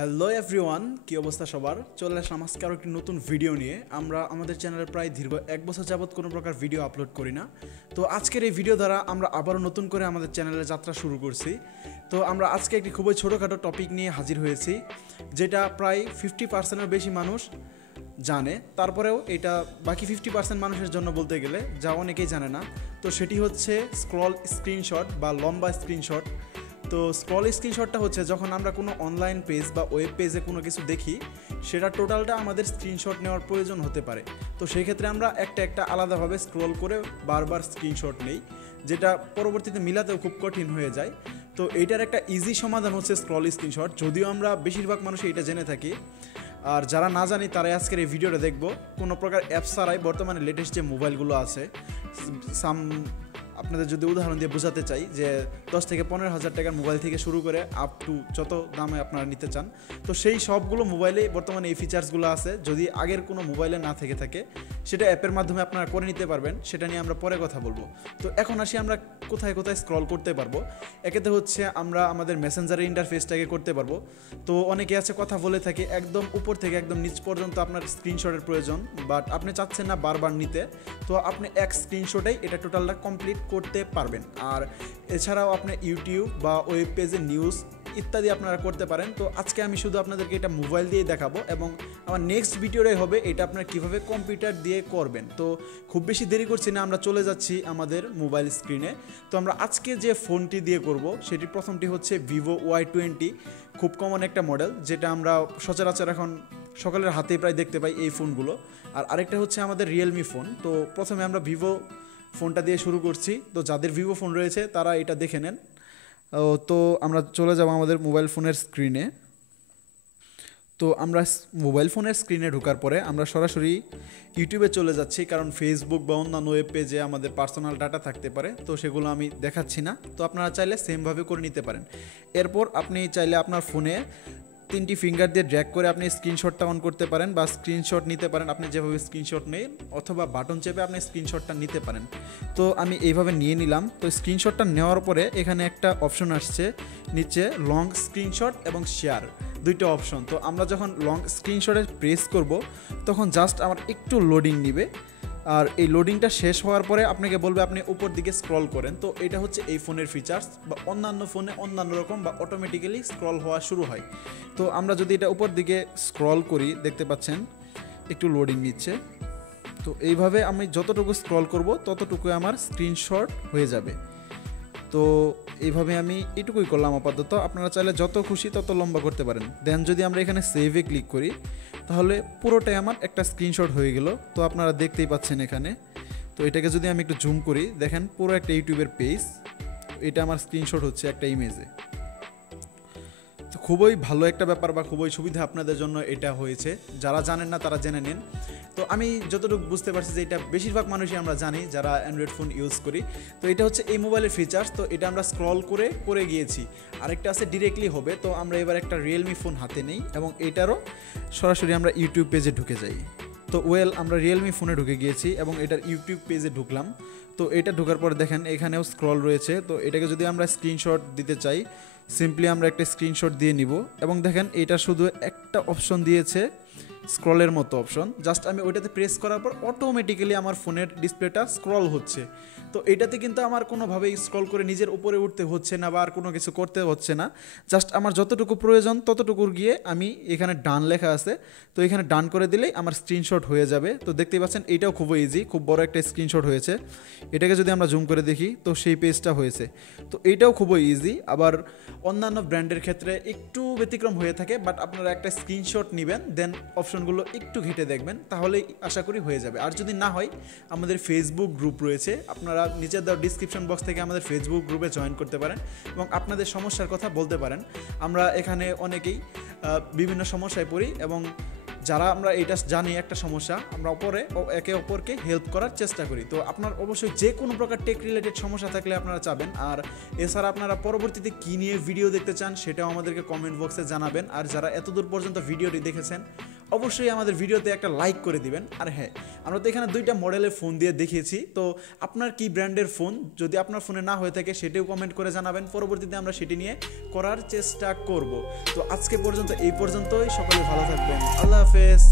Hello everyone, কি অবস্থা সবার? চলে আসলাম আজকে আরও একটি নতুন ভিডিও নিয়ে। আমরা আমাদের চ্যানেলে প্রায় দীর্ঘ 1 বছর যাবৎ কোনো প্রকার ভিডিও আপলোড করি না। তো আজকের এই ভিডিও দ্বারা আমরা আবারও নতুন করে আমাদের চ্যানেলে যাত্রা শুরু করছি। তো আমরা আজকে একটি খুবই ছোটোখাটো টপিক নিয়ে হাজির হয়েছি, যেটা প্রায় 50%-এর বেশি মানুষ জানে, তারপরেও এটা বাকি 50% মানুষের জন্য বলতে গেলে যা অনেকেই জানে না। তো সেটি হচ্ছে স্ক্রল স্ক্রিনশট বা লম্বা স্ক্রিনশট। তো স্ক্রল স্ক্রিনশটটা হচ্ছে যখন আমরা কোনো অনলাইন পেজ বা ওয়েব পেজে কোনো কিছু দেখি, সেটা টোটালটা আমাদের স্ক্রিনশট নেওয়ার প্রয়োজন হতে পারে। তো সেই ক্ষেত্রে আমরা একটা আলাদাভাবে স্ক্রল করে বারবার স্ক্রিনশট নেই, যেটা পরবর্তীতে মিলাতেও খুব কঠিন হয়ে যায়। তো এইটার একটা ইজি সমাধান হচ্ছে স্ক্রল স্ক্রিনশট, যদিও আমরা বেশিরভাগ মানুষই এটা জেনে থাকি। আর যারা না জানি তারাই আজকের এই ভিডিওটা দেখবো। কোনো প্রকার অ্যাপস ছাড়াই বর্তমানে লেটেস্ট যে মোবাইলগুলো আছে, আপনাদের যদি উদাহরণ দিয়ে বোঝাতে চাই যে 10 থেকে 15,000 টাকার মোবাইল থেকে শুরু করে আপ টু যত দামে আপনারা নিতে চান, তো সেই সবগুলো মোবাইলে বর্তমানে এই ফিচার্সগুলো আছে। যদি আগের কোনো মোবাইলে না থেকে থাকে, সেটা অ্যাপের মাধ্যমে আপনারা করে নিতে পারবেন। সেটা নিয়ে আমরা পরে কথা বলবো। তো এখন আসি আমরা কোথায় কোথায় স্ক্রল করতে পারবো। একেতে হচ্ছে আমরা আমাদের মেসেঞ্জারের ইন্টারফেসটাকে করতে পারবো। তো অনেকে আছে কথা বলে থাকে একদম উপর থেকে একদম নিচ পর্যন্ত আপনার স্ক্রিনশটের প্রয়োজন, বাট আপনি চাচ্ছেন না বারবার নিতে। তো আপনি এক স্ক্রিনশটেই এটা টোটালটা কমপ্লিট করতে পারবেন। আর এছাড়াও আপনি ইউটিউব বা ওয়েব পেজে নিউজ ইত্যাদি আপনারা করতে পারেন। তো আজকে আমি শুধু আপনাদেরকে এটা মোবাইল দিয়ে দেখাবো, এবং আমার নেক্সট ভিডিওটাই হবে এটা আপনারা কীভাবে কম্পিউটার দিয়ে করবেন। তো খুব বেশি দেরি করছি না, আমরা চলে যাচ্ছি আমাদের মোবাইল স্ক্রিনে। তো আমরা আজকে যে ফোনটি দিয়ে করব সেটি প্রথমটি হচ্ছে ভিভো Y20। খুব কমন একটা মডেল, যেটা আমরা সচরাচর এখন সকলের হাতেই প্রায় দেখতে পাই এই ফোনগুলো। আর আরেকটা হচ্ছে আমাদের রিয়েলমি ফোন। তো প্রথমে আমরা ভিভো ফোনটা দিয়ে শুরু করছি। তো যাদের ভিভো ফোন রয়েছে তারা এটা দেখে নেন। তো আমরা চলে যাব আমাদের মোবাইল ফোনের স্ক্রিনে। তো আমরা মোবাইল ফোনের স্ক্রিনে ঢোকার পরে আমরা সরাসরি ইউটিউবে চলে যাচ্ছি, কারণ ফেসবুক বা অন্যান্য ওয়েব পেজে আমাদের পার্সোনাল ডাটা থাকতে পারে। তো সেগুলো আমি দেখাচ্ছি না। তো আপনারা চাইলে সেমভাবে করে নিতে পারেন। এরপর আপনি চাইলে আপনার ফোনে 3টি ফিঙ্গার দিয়ে ড্র্যাগ করে আপনি স্ক্রিনশটটা অন করতে পারেন বা স্ক্রিনশট নিতে পারেন। আপনি যেভাবে স্ক্রিনশট নেন, অথবা বাটন চেপে আপনি স্ক্রিনশটটা নিতে পারেন। তো আমি এইভাবে নিয়ে নিলাম। তো স্ক্রিনশটটা নেওয়ার পরে এখানে একটা অপশন আসছে নিচে, লং স্ক্রিনশট এবং শেয়ার, দুইটা অপশন। তো আমরা যখন লং স্ক্রিনশটে প্রেস করব, তখন জাস্ট আমার একটু লোডিং নিবে। আর এই লোডিংটা শেষ হওয়ার পরে আপনাকে বলবে আপনি উপর দিকে স্ক্রল করেন। তো এটা হচ্ছে এই ফোনের ফিচার্স, বা অন্যান্য ফোনে অন্যান্য রকম বা অটোমেটিক্যালি স্ক্রল হওয়া শুরু হয়। তো আমরা যদি এটা উপর দিকে স্ক্রল করি, দেখতে পাচ্ছেন একটু লোডিং নিচ্ছে। তো এইভাবে আমি যতটুকু স্ক্রল করব ততটুকু আমার স্ক্রিনশট হয়ে যাবে। তো এইভাবে আমি এটুকুই করলাম আপাতত। আপনারা চাইলে যত খুশি তত লম্বা করতে পারেন। দেন যদি আমরা এখানে সেভে ক্লিক করি, তাহলে পুরোটাই আমার একটা স্ক্রিনশট হয়ে গেল। তো আপনারা দেখতেই পাচ্ছেন এখানে। তো এটাকে যদি আমি একটু জুম করি, দেখেন পুরো একটা ইউটিউবের পেজ, এটা আমার স্ক্রিনশট হচ্ছে একটা ইমেজে। তো খুবই ভালো একটা ব্যাপার বা খুবই সুবিধা আপনাদের জন্য এটা হয়েছে। যারা জানেন না তারা জেনে নিন। তো আমি যতটুকু বুঝতে পারছি যে এটা বেশিরভাগ মানুষই আমরা জানি যারা অ্যান্ড্রয়েড ফোন ইউজ করি। তো এটা হচ্ছে এই মোবাইলের ফিচার্স। তো এটা আমরা স্ক্রল করে গিয়েছি। আরেকটা আছে ডিরেক্টলি হবে। তো আমরা এবার একটা রিয়েলমি ফোন হাতে নেই, এবং এটারও সরাসরি আমরা ইউটিউব পেজে ঢুকে যাই। তো আমরা রিয়েলমি ফোনে ঢুকে গিয়েছি এবং এটার ইউটিউব পেজে ঢুকলাম। তো এটা ঢোকার পর দেখেন এখানেও স্ক্রল রয়েছে। তো এটাকে যদি আমরা স্ক্রিনশট দিতে চাই, সিম্পলি আমরা একটা স্ক্রিনশট দিয়ে নিব। এবং দেখেন এটা শুধু একটা অপশন দিয়েছে, স্ক্রলের মতো অপশন। জাস্ট আমি ওইটাতে প্রেস করার পর অটোমেটিক্যালি আমার ফোনের ডিসপ্লেটা স্ক্রল হচ্ছে। তো এটাতে কিন্তু আমার কোনোভাবেই স্ক্রল করে নিজের উপরে উঠতে হচ্ছে না বা আর কোনো কিছু করতে হচ্ছে না। জাস্ট আমার যতটুকু প্রয়োজন ততটুকুর গিয়ে আমি এখানে ডান লেখা আছে, তো এখানে ডান করে দিলেই আমার স্ক্রিনশট হয়ে যাবে। তো দেখতেই পাচ্ছেন এটাও খুবই ইজি, খুব বড় একটা স্ক্রিনশট হয়েছে। এটাকে যদি আমরা জুম করে দেখি, তো সেই পেজটা হয়েছে। তো এইটাও খুবই ইজি। আবার অন্যান্য ব্র্যান্ডের ক্ষেত্রে একটু ব্যতিক্রম হয়ে থাকে, বাট আপনারা একটা স্ক্রিনশট নেবেন, দেন অপশনগুলো একটু ঘেটে দেখবেন, তাহলেই আশা করি হয়ে যাবে। আর যদি না হয়, আমাদের ফেসবুক গ্রুপ রয়েছে, আপনারা নিচের দেওয়া ডিসক্রিপশন বক্স থেকে আমাদের ফেসবুক গ্রুপে জয়েন করতে পারেন এবং আপনাদের সমস্যার কথা বলতে পারেন। আমরা এখানে অনেকেই বিভিন্ন সমস্যায় পড়ি, এবং যারা আমরা এটা জানি একটা সমস্যা, আমরা একে অপরকে হেল্প করার চেষ্টা করি। তো আপনার অবশ্যই যে কোনো প্রকার টেক রিলেটেড সমস্যা থাকলে আপনারা চাবেন। আর এছাড়া আপনারা পরবর্তীতে কী নিয়ে ভিডিও দেখতে চান সেটাও আমাদেরকে কমেন্ট বক্সে জানাবেন। আর যারা এতদূর পর্যন্ত ভিডিওটি দেখেছেন, অবশ্যই আমাদের ভিডিওতে একটা লাইক করে দিবেন। আর হ্যাঁ, আমরা তো এখানে দুইটা মডেলের ফোন দিয়ে দেখিয়েছি, তো আপনার কি ব্র্যান্ডের ফোন যদি আপনার ফোনে না হয়ে থাকে সেটাও কমেন্ট করে জানাবেন, পরবর্তীতে আমরা সেটি নিয়ে করার চেষ্টা করব। তো আজকে পর্যন্ত এই পর্যন্তই, সকলে ভালো থাকবেন, আল্লাহ হাফেজ।